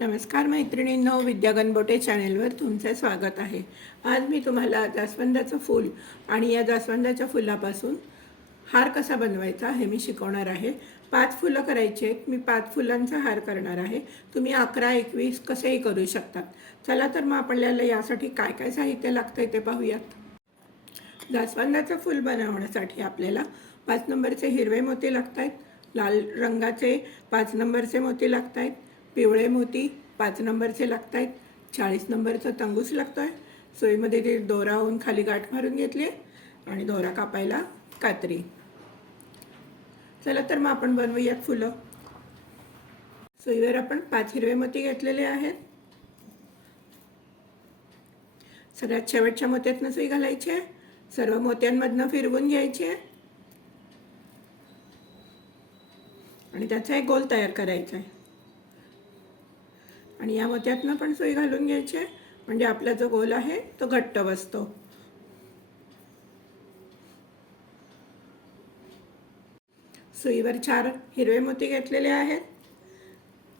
नमस्कार मैत्रिणींनो विद्या गणबोटे चॅनेलवर तुमचे स्वागत आहे. आज मी तुम्हाला जास्वंदाचं फूल आणि या जास्वंदाच्या फुलापासून हार कसा बनवायचा हे मी शिकवणार आहे. पाच फुलं करायची आहेत. मी पाच फुलांचा हार करणार आहे. तुम्ही अकरा एकवीस कसेही करू शकतात चला तर मग आपल्याला यासाठी काय काय साहित्य लागतं आहे ते पाहूयात. जास्वंदाचं फूल बनवण्यासाठी आपल्याला पाच नंबरचे हिरवे मोती लागत आहेत लाल रंगाचे पाच नंबरचे मोती लागत आहेत पिवळे मोती पाच नंबरचे लागत आहेत चाळीस नंबरचा तंगूस लागतो आहे सोयीमध्ये ते दोरा होऊन खाली गाठ मारून घेतली आहे आणि दोरा कापायला कात्री. चला तर मग आपण बनवूयात फुलं. सोयीवर आपण पाच हिरवे मोती घेतलेले आहेत. सगळ्यात शेवटच्या मोत्यातनं सुई घालायची आहे. सर्व मोत्यांमधनं फिरवून घ्यायची आहे. आणि त्याचा एक गोल तयार करायचा आहे. आणि या मोत्यातनं पण सुई घालून घ्यायची. आहे म्हणजे आपला जो गोल आहे तो घट्ट बसतो. सुईवर चार हिरवे मोती घेतलेले आहेत.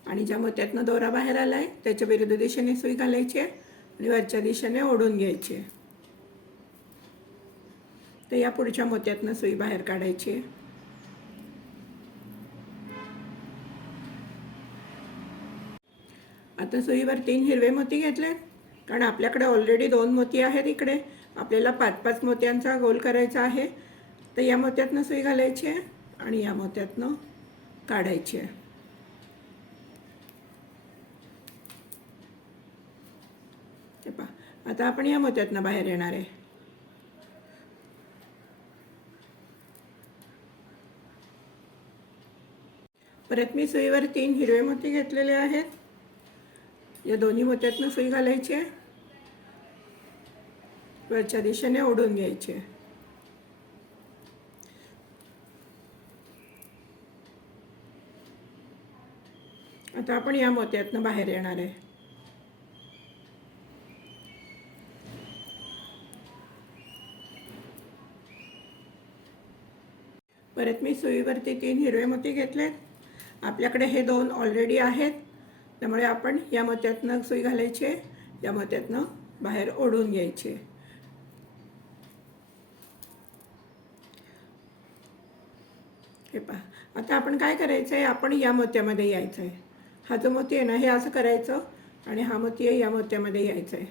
आणि ज्या मोत्यातनं दोरा बाहेर आला आहे त्याच्या विरुद्ध दिशेने सुई घालायची आहे आणि वरच्या दिशेने ओढून घ्यायची आहे. तर या पुढच्या मोत्यातनं सुई बाहेर काढायची आहे. आता सुईवर तीन हिरवे मोती घेतले कारण आपल्याकडे ऑलरेडी दोन मोती आहेत इकडे. आपल्याला पाच पाच मोत्यांचा गोल करायचा आहे. तर या मोत्यातनं सुई घालायची आहे आणि या मोत्यातनं काढायची आहे. पहा आता आपण या मोत्यातनं बाहेर येणार आहे. परत मी सुईवर तीन हिरवे मोती घेतलेले आहेत. या दोन्ही मोत्यातनं सुई घालायची आहे. वरच्या दिशेने ओढून घ्यायची आहे. आता आपण या मोत्यातनं बाहेर येणार आहे. परत मी सुईवरती तीन हिरवे मोती घेतलेत. आपल्याकडे हे दोन ऑलरेडी आहेत. त्यामुळे आपण या मोत्यातनं सुई घालायची आहे. या मत्यातनं बाहेर ओढून घ्यायची आहे. हे पहा. आता आपण काय करायचं आहे? आपण या मोत्यामध्ये यायचं आहे. हा जो मोती आहे ना हे असं करायचं आणि हा मोती आहे या मोत्यामध्ये यायचं आहे.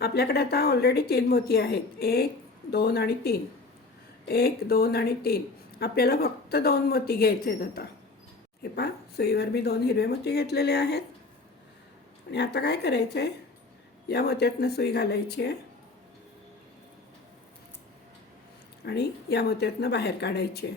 आपल्याकडे आता ऑलरेडी तीन मोती आहेत. एक दोन आणि तीन. एक दोन आणि तीन. आपल्याला फक्त दोन मोती घ्यायचे आहेत आता. हे पहा सुईवर मी दोन हिरवे मोती घेतलेले आहेत. आणि आता काय करायचं आहे या मोत्यातनं सुई घालायची आहे. आणि या मोत्यातनं बाहेर काढायची आहे.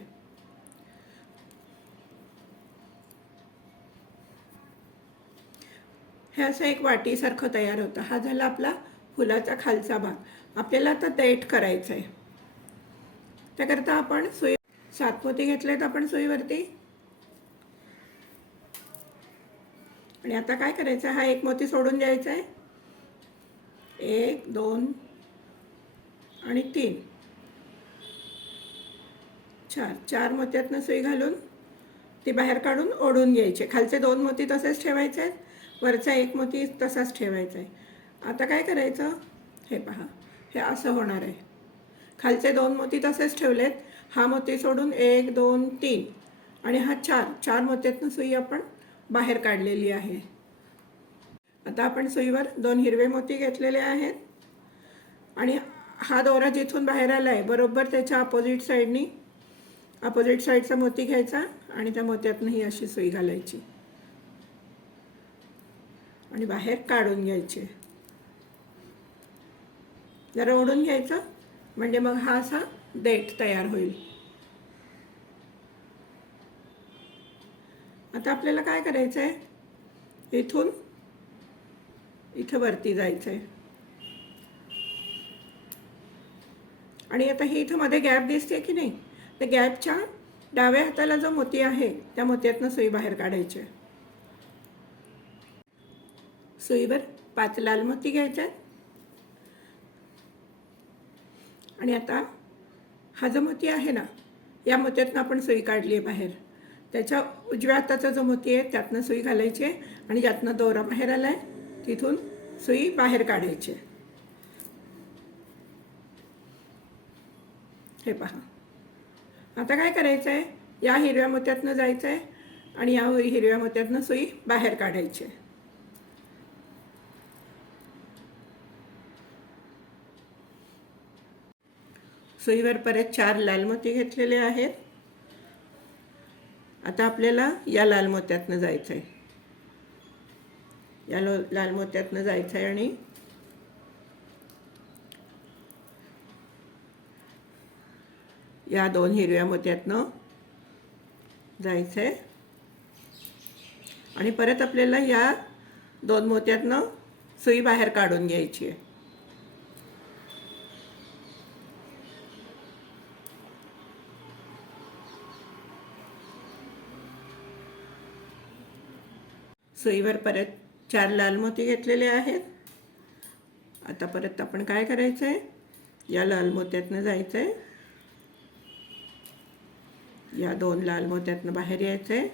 हे असं एक वाटीसारखं तयार होतं. हा झाला आपला फुलाचा खालचा भाग. आपल्याला आता देठ करायचं आहे त्याकरता आपण सुई सात मोती घेतलेत आपण सुईवरती. आणि आता काय करायचं? हा एक मोती सोडून द्यायचा आहे. एक दोन आणि तीन. चार. चार मोत्यातनं सुई घालून ती बाहेर काढून ओढून घ्यायचे. खालचे दोन मोती तसेच ठेवायचे आहेत. वरचा एक मोती तसाच ठेवायचा आहे. आता काय करायचं? हे पहा. हे असं होणार आहे. खालचे दोन मोती तसेच ठेवलेत. हा मोती सोडून एक दोन तीन आणि हा चार. चार मोत्यातनं सुई आपण बाहेर काढलेली आहे. आता आपण सुईवर दोन हिरवे मोती घेतलेले आहेत. आणि हा दोरा जिथून बाहेर आला आहे बरोबर त्याच्या अपोजिट साईडनी अपोजिट साईडचा मोती घ्यायचा आणि त्या मोत्यातनं ही अशी सुई घालायची. आणि बाहेर काढून घ्यायचे. जरा ओढून घ्यायचं म्हणजे मग हा असा देठ तयार होईल. आता आपल्याला काय करायचं आहे इथून इथं वरती जायचं आहे आणि आता ही इथं मध्ये गॅप दिसते की नाही? त्या गॅपच्या डाव्या हाताला जो मोती आहे त्या मोत्यातनं सुई बाहेर काढायची आहे. सुईवर पाच लाल मोती घ्यायचे आहेत. आणि आता हा जो मोती आहे ना या मोत्यातनं आपण सुई काढली आहे बाहेर. त्याच्या उजव्या हाताचा जो मोती आहे त्यातनं सुई घालायची आहे आणि ज्यातनं दोरा बाहेर आला आहे तिथून सुई बाहेर काढायची आहे. हे पहा आता काय करायचं आहे या हिरव्या मोत्यातनं जायचं आहे आणि या हिरव्या मोत्यातनं सुई बाहेर काढायची आहे. सुईवर परत चार लाल मोती घेतलेले आहेत आता आपल्याला या लाल मोत्यातनं जायचं आहे या लो लाल मोत्यातनं जायचं आहे आणि या दोन हिरव्या मोत्यातनं जायचं आहे आणि परत आपल्याला या दोन मोत्यातनं सुई बाहेर काढून घ्यायची आहे. सुईवर परत चार लाल मोती घेतलेले आहेत. आता परत आपण काय करायचं आहे या लाल मोत्यातनं जायचं आहे या दोन लाल मोत्यातनं बाहेर यायचं आहे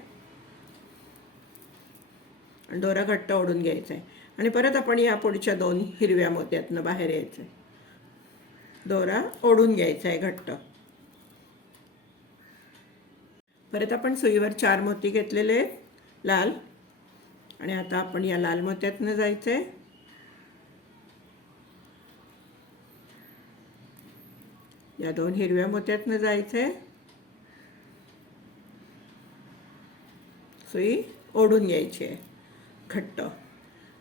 दोरा घट्ट ओढून घ्यायचा आहे आणि परत आपण या पुढच्या दोन हिरव्या मोत्यातनं बाहेर यायचं आहे दोरा ओढून घ्यायचा आहे घट्ट. परत आपण सुईवर चार मोती घेतलेले आहेत. लाल. आणि आता आपण या लाल मोत्यातनं जायचं आहे या दोन हिरव्या मोत्यातनं जायचं आहे सुई ओढून घ्यायची आहे. घट्ट.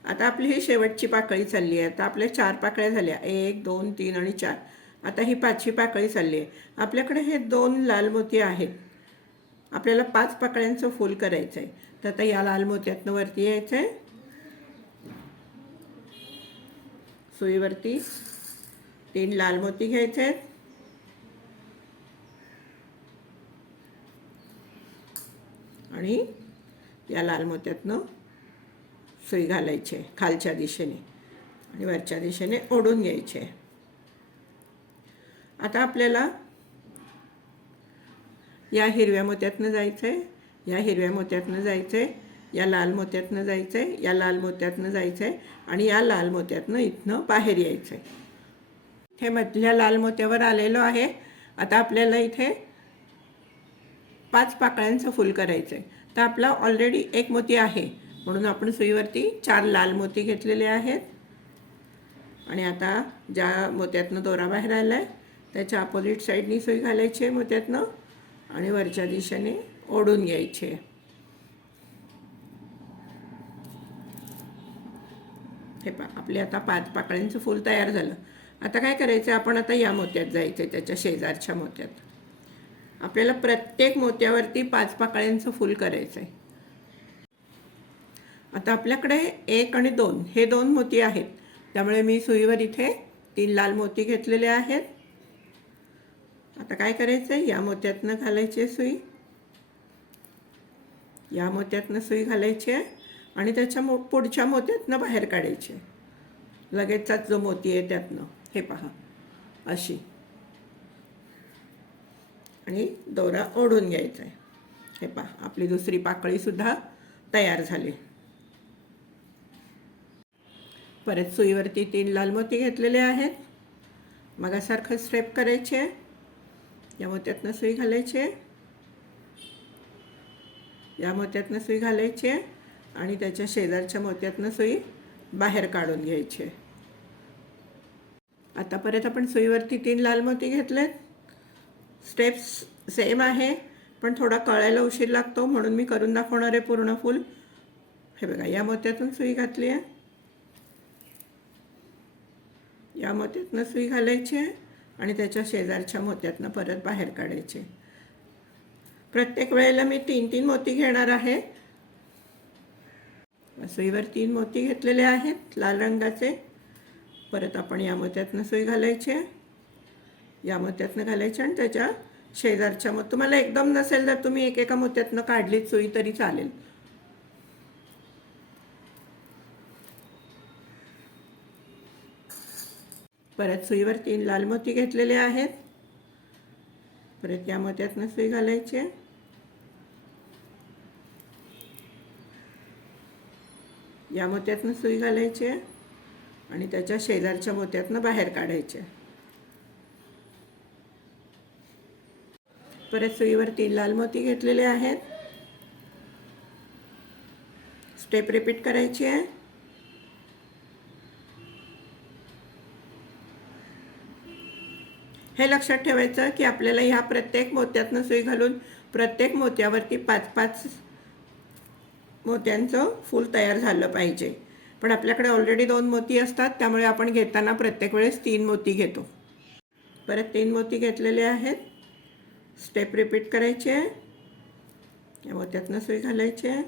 आता आपली ही शेवटची पाकळी चालली आहे. आता आपल्या चार पाकळ्या झाल्या. एक दोन तीन आणि चार. आता ही पाचवी पाकळी चालली आहे. आपल्याकडे हे दोन लाल मोती आहेत. आपल्याला पाच पाकळ्यांचं फूल करायचं आहे तर आता या लाल मोत्यातनं वरती यायचं आहे सुईवरती तीन लाल मोती घ्यायचे आहेत. आणि या लाल मोत्यातनं सुई घालायची आहे खालच्या दिशेने आणि वरच्या दिशेने ओढून घ्यायचे आहे. आता आपल्याला या हिरव्या मोत्यातनं जायचं आहे या हिरव्या मोत्यातनं जायचं आहे या लाल मोत्यातनं जायचं आहे या लाल मोत्यातनं जायचं आहे आणि या लाल मोत्यातनं इथनं बाहेर यायचं आहे हे मधल्या लाल मोत्यावर आलेलो आहे. आता आपल्याला इथे पाच पाकळ्यांचं फुल करायचं आहे तर आपला ऑलरेडी एक मोती आहे. म्हणून आपण सुईवरती चार लाल मोती घेतलेले आहेत. आणि आता ज्या मोत्यातनं दोरा बाहेर आला आहे त्याच्या अपोजिट साईडनी सुई घालायची आहे मोत्यातनं. आणि वरच्या दिशेने ओढून घ्यायचे. हे पा आपले आता पाच पाकळ्यांचं फूल तयार झालं. आता काय करायचं? आपण आता या मोत्यात जायचं त्याच्या शेजारच्या मोत्यात. आपल्याला प्रत्येक मोत्यावरती पाच पाकळ्यांचं फूल करायचं आहे आता आपल्याकडे एक आणि दोन हे दोन मोती आहेत. त्यामुळे मी सुईवर इथे तीन लाल मोती घेतलेले आहेत. आता काय करायचं आहे या मोत्यातनं घालायची आहे सुई. या मोत्यातनं सुई घालायची आहे आणि त्याच्या मो पुढच्या मोत्यातनं बाहेर काढायची आहे. लगेचचाच जो मोती आहे त्यातनं. हे पहा. अशी. आणि दोरा ओढून घ्यायचा आहे. हे पहा. आपली दुसरी पाकळीसुद्धा तयार झाली. परत सुईवरती तीन लाल मोती घेतलेले आहेत. मगासारखं स्टेप करायचे आहे. या मोत्यातनं सुई घालायची आहे. या मोत्यातनं सुई घालायची आहे आणि त्याच्या शेजारच्या मोत्यातनं सुई बाहेर काढून घ्यायची आहे. आता परत आपण सुईवरती तीन लाल मोती घेतलेत. स्टेप्स सेम आहे पण थोडा कळायला उशीर लागतो म्हणून मी करून दाखवणार आहे पूर्ण फुल. हे बघा या मोत्यातून सुई घातली आहे. या मोत्यातनं सुई घालायची आहे आणि त्याच्या शेजारच्या मोत्यातनं परत बाहेर काढायचे प्रत्येक वेळेला मी तीन तीन मोती घेणार आहे. सुईवर तीन मोती घेतलेले आहेत लाल रंगाचे. परत आपण या मोत्यातनं सुई घालायची आहे. या मोत्यातनं घालायची आणि त्याच्या शेजारच्या मग तुम्हाला एकदम नसेल तर तुम्ही एकेका मोत्यातनं काढलीच सुई तरी चालेल. परत सुईवर तीन लाल मोती घेतलेले आहेत. परत या मोत्यातनं सुई घालायची आहे. या मोत्यातनं सुई घालायची आहे आणि त्याच्या शेजारच्या मोत्यातनं बाहेर काढायचे परत सुईवर तीन लाल मोती घेतलेले आहेत. स्टेप रिपीट करायची आहे. हे लक्षात ठेवायचं की आपल्याला ह्या प्रत्येक मोत्यातनं सुई घालून प्रत्येक मोत्यावरती पाच पाच मोत्यांचं फूल तयार झालं पाहिजे. पण आपल्याकडे ऑलरेडी दोन मोती असतात त्यामुळे आपण घेताना प्रत्येक वेळेस तीन मोती घेतो. परत तीन मोती घेतलेले आहेत. स्टेप रिपीट करायची आहे. या मोत्यातनं सुई घालायची आहे.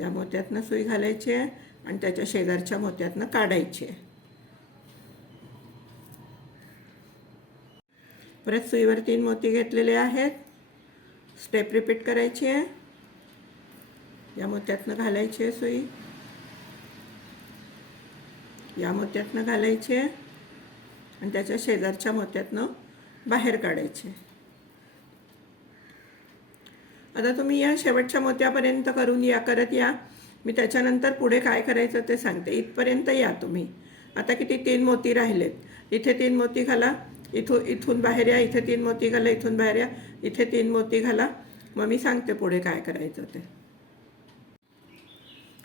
या मोत्यातनं सुई घालायची आहे आणि त्याच्या शेजारच्या मोत्यातनं काढायची आहे. परत सुईवर तीन मोती घेतलेले आहेत. स्टेप रिपीट करायची आहे. या त्यातनं घालायची आहे सोयी या मोत्यातनं घालायची आहे. आणि त्याच्या शेजारच्या मोत्यातनं बाहेर काढायचे आता तुम्ही या शेवटच्या मोत्यापर्यंत करून या करत या. मी त्याच्यानंतर पुढे काय करायचं ते सांगते. इथपर्यंत या तुम्ही. आता किती तीन मोती राहिलेत. इथे तीन मोती घाला. इथून इथून बाहेर या. इथे तीन मोती घाला. इथून बाहेर या. इथे तीन मोती घाला. मग मी सांगते पुढे काय करायचं ते.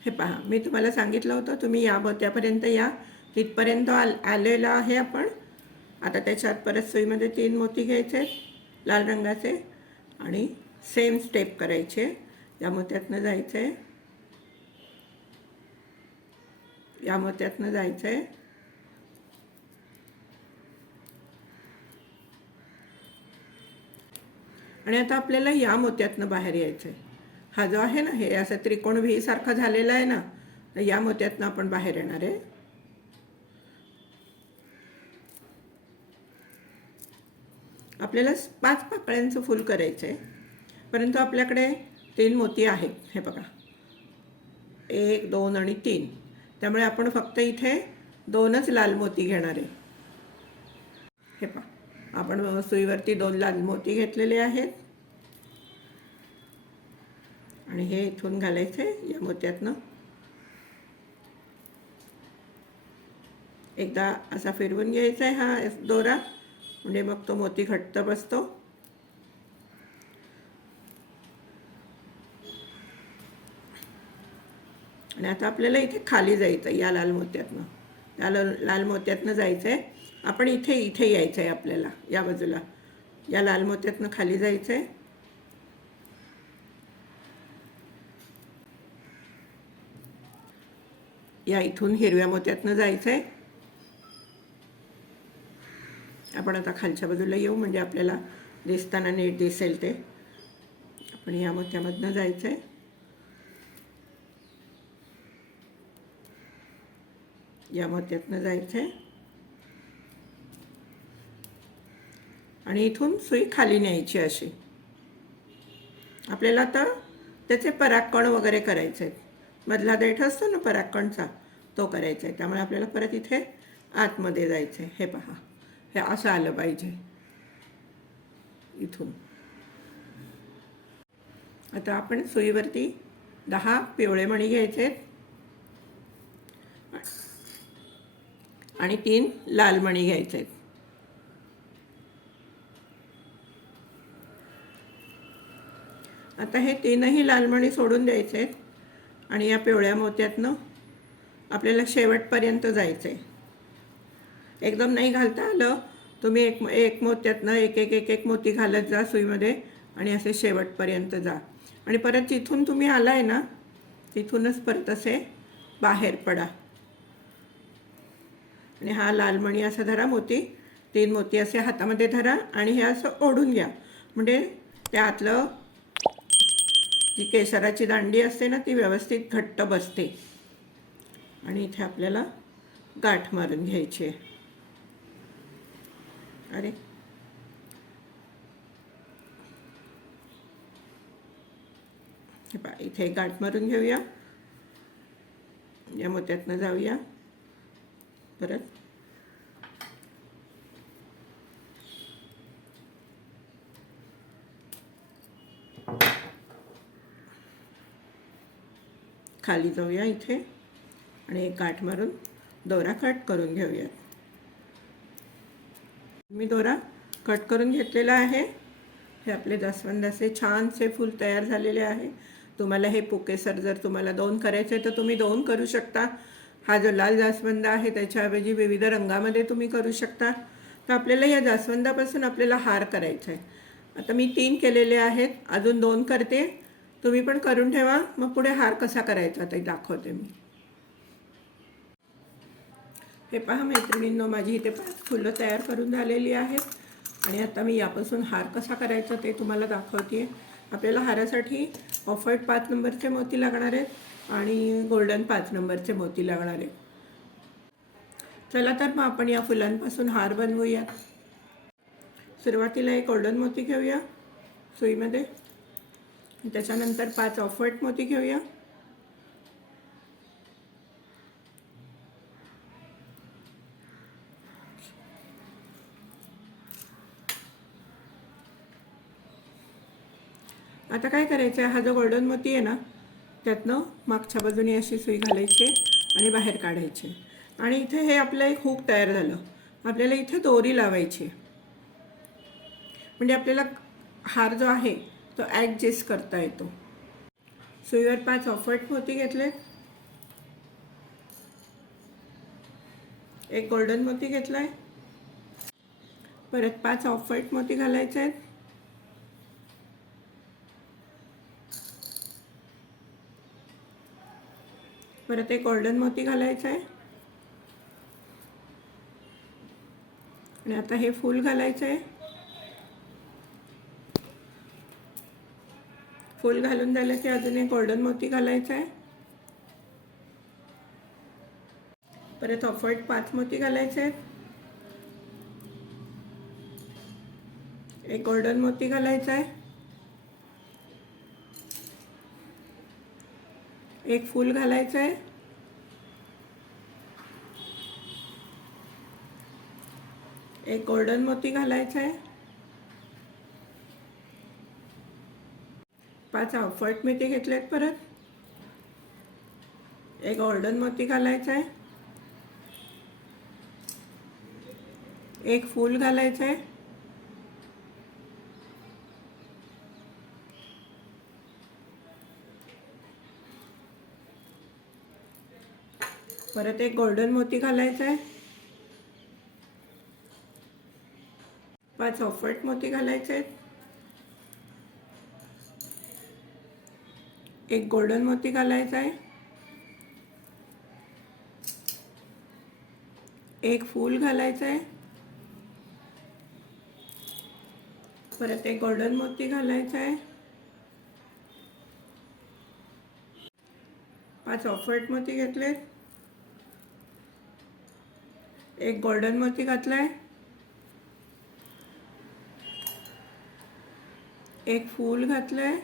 हे पहा मी तुम्हाला सांगितलं होतं तुम्ही या मोत्यापर्यंत या. तिथपर्यंत आल आलेलं आहे आपण. आता त्याच्यात परत सुईमध्ये तीन मोती घ्यायचे लाल रंगाचे आणि सेम स्टेप करायचे. या मोत्यातनं जायचं. आहे या मोत्यातनं जायचं. आहे आणि आता आपल्याला या मोत्यातनं बाहेर यायचं आहे हा जो आहे ना हे असं त्रिकोण व्ही सारखा झालेला आहे ना तर या मोत्यातनं आपण बाहेर येणार आहे. आपल्याला पाच पाकळ्यांचं फूल करायचं आहे परंतु आपल्याकडे तीन मोती आहेत. हे बघा. एक दोन आणि तीन. त्यामुळे आपण फक्त इथे दोनच लाल मोती घेणार आहे. हे पहा. आपण सुईवरती दोन लाल मोती घेतलेले आहेत. आणि हे इथून घालायचं आहे या मोत्यातनं. एकदा असा फिरवून घ्यायचा आहे हा दोरा म्हणजे मग तो मोती घट्ट बसतो. आणि आता आपल्याला इथे खाली जायचं या लाल मोत्यातनं. या लाल लाल मोत्यातनं जायचं आहे आपण इथे इथे यायचं आहे आपल्याला या बाजूला. या लाल मोत्यातनं खाली जायचं आहे या इथून हिरव्या मोत्यातनं जायचं आहे आपण आता खालच्या बाजूला येऊ म्हणजे आपल्याला दिसताना नीट दिसेल ते. आपण या मोत्यामधनं जायचं आहे या मोत्यातनं जायचं आहे आणि इथून सुई खाली न्यायची अशी. आपल्याला आता त्याचे परागकण वगैरे करायचे आहेत मधला देठ असतो ना परागकणचा तो करायचा आहे. त्यामुळे आपल्याला परत इथे आतमध्ये जायचं आहे. हे पहा. हे असं आलं पाहिजे. इथून. आता आपण सुईवरती दहा पिवळे मणी घ्यायचे. आहेत आणि तीन लाल मणी घ्यायचे. आहेत आता हे तीनही लाल मणी सोडून द्यायचे. आहेत आणि या पिवळ्या मोत्यातनं आपल्याला शेवटपर्यंत जायचं आहे एकदम नाही घालता आलं तुम्ही एक एक मोत्यातनं एक एक एक एक मोती घालत जा सुईमध्ये आणि असे शेवटपर्यंत जा. आणि परत जिथून तुम्ही आलाय ना तिथूनच परत असे बाहेर पडा. आणि हा लालमणी असा धरा मोती तीन मोती असे हातामध्ये धरा आणि हे असं ओढून घ्या. म्हणजे त्यातलं जी केसराची दांडी असते ना ती व्यवस्थित घट्ट बसते. आणि इथे आपल्याला गाठ मारून घ्यायची आहे. अरे. हे इथे गाठ मारून घेऊया. या मोत्यातनं जाऊया. परत खाली जाऊया इथे आणि एक गाठ मारून दोरा कट करून घेऊया. मी दोरा कट करून घेतलेला आहे. हे आपले जास्वंदाचे छानसे फूल तयार झालेले आहे. तुम्हाला हे पुकेसर जर तुम्हाला दोन करायचे तर तुम्ही दोन करू शकता. हा जो लाल जास्वंद आहे त्याच्याऐवजी विविध रंगामध्ये तुम्ही करू शकता. तर आपल्याला या जास्वंदापासून आपल्याला हार करायचा आहे आता मी तीन केलेले आहेत. अजून दोन करते. तुम्ही पण करून ठेवा. मग पुढे हार कसा करायचा ते दाखवते मी. हे पहा मैत्रिणींनो माझी इथे पाच फुलं तयार करून झालेली आहेत. आणि आता मी यापासून हार कसा करायचा ते तुम्हाला दाखवते. आपल्याला हारासाठी ऑफ व्हाईट पाच नंबरचे मोती लागणार आहेत आणि गोल्डन पाच नंबरचे मोती लागणार आहेत. चला तर मग आपण या फुलांपासून हार बनवूयात सुरुवातीला एक गोल्डन मोती घेऊया. सुईमध्ये. त्याच्यानंतर पाच ऑफर्ट मोती घेऊया. आता काय करायचं आहे हा जो गोल्डन मोती आहे ना त्यातनं मागच्या बाजूने अशी सुई घालायची आणि बाहेर काढायची. आणि इथे हे आपलं एक हुक तयार झालं. आपल्याला इथे दोरी लावायची. म्हणजे आपल्याला हार जो आहे तो ॲडजस्ट करता येतो सुईवर पाच ऑफर्ट मोती घेतले. एक गोल्डन मोती घेतलाय परत पाच ऑफर्ट मोती घालायचे आहेत. परत एक गोल्डन मोती घालायचं आहे. आणि आता हे फूल घालायचं आहे. फूल घालून झालं की अजून एक गोल्डन मोती घालायचा आहे. परत ऑफर्ट पाच मोती घालायचे आहेत. एक गोल्डन मोती घालायचा आहे. एक फूल घालायचं आहे. एक गोल्डन मोती घालायचा आहे. पाच अफर्ट मेथी घेतलेत परत. एक गोल्डन मोती घालायचा आहे एक फूल घालायचं आहे परत एक गोल्डन मोती घालायचा आहे पाच ऑफर्ट मोती घालायचे आहेत एक गोल्डन मोती घालायचा आहे. एक फूल घालायचं आहे. परत एक गोल्डन मोती घालायचा आहे. पाच ऑफर्ट मोती घेतलेत. एक गोल्डन मोती घातलाय. एक फूल घातलंय.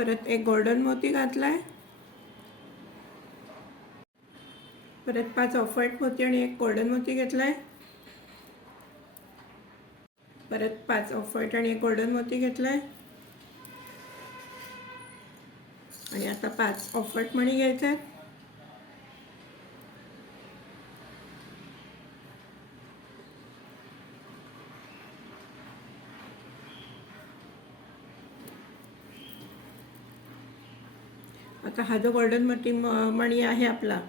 परत एक गोल्डन मोती घातलाय. परत पाच ऑफर्ट मोती आणि एक गोल्डन मोती घेतलाय. परत पाच ऑफर्ट आणि एक गोल्डन मोती घेतलाय. आणि आता पाच ऑफर्ट मणी घ्यायचे आहेत आता हा जो गोल्डन मटी म- मणी आहे आपला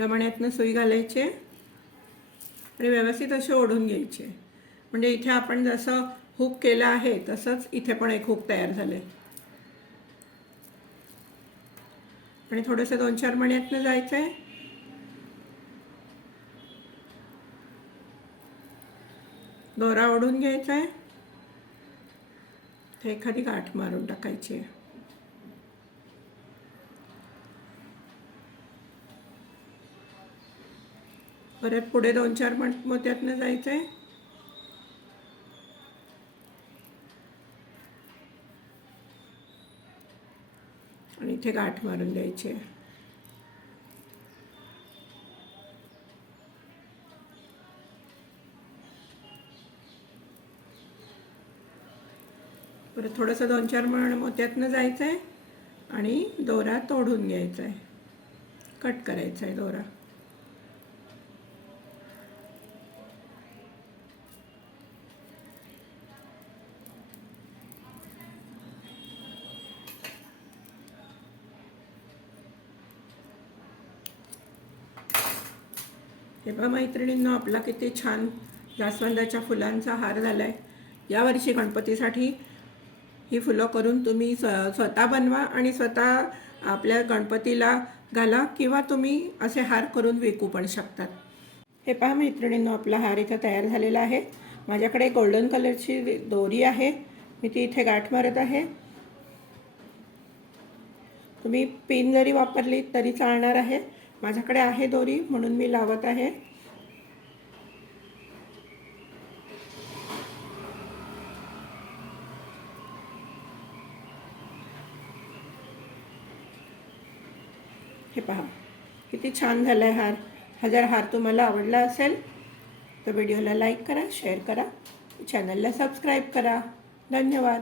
या मण्यातनं सुई घालायची आणि व्यवस्थित असे ओढून घ्यायचे. म्हणजे इथे आपण जसं हुक केलं आहे तसंच इथे पण एक हुक तयार झाले. आणि थोडंसं दोन चार मण्यातनं जायचं आहे दोरा ओढून घ्यायचा आहे ते एखादी गाठ मारून टाकायची आहे. परत पुढे दोन चार मण मोत्यातनं जायचं आहे आणि इथे गाठ मारून द्यायची आहे. परत थोडंसं दोन चार मण मोत्यातनं जायचं आहे आणि दोरा तोडून घ्यायचा आहे कट करायचा आहे दोरा. हे मैत्रिणींना आपला किती छान जास्वंदाच्या फुलांचा हार झाला आहे यावर्षी गणपतीसाठी ही फुलं करून तुम्ही स्व स्वतः बनवा आणि स्वतः आपल्या गणपतीला घाला किंवा तुम्ही असे हार करून विकू पण शकतात. हे पहा मैत्रिणींनो आपला हार इथं तयार झालेला आहे. माझ्याकडे गोल्डन कलरची दोरी आहे. मी ती इथे गाठ मारत आहे. तुम्ही पिन जरी वापरली तरी चालणार आहे. माझ्याकडे आहे दोरी म्हणून मी लावत आहे हे पहा किती छान झाला आहे हार हा जर हार तुम्हाला आवडला असेल तर व्हिडिओला लाईक करा शेअर करा चॅनलला सबस्क्राईब करा. धन्यवाद.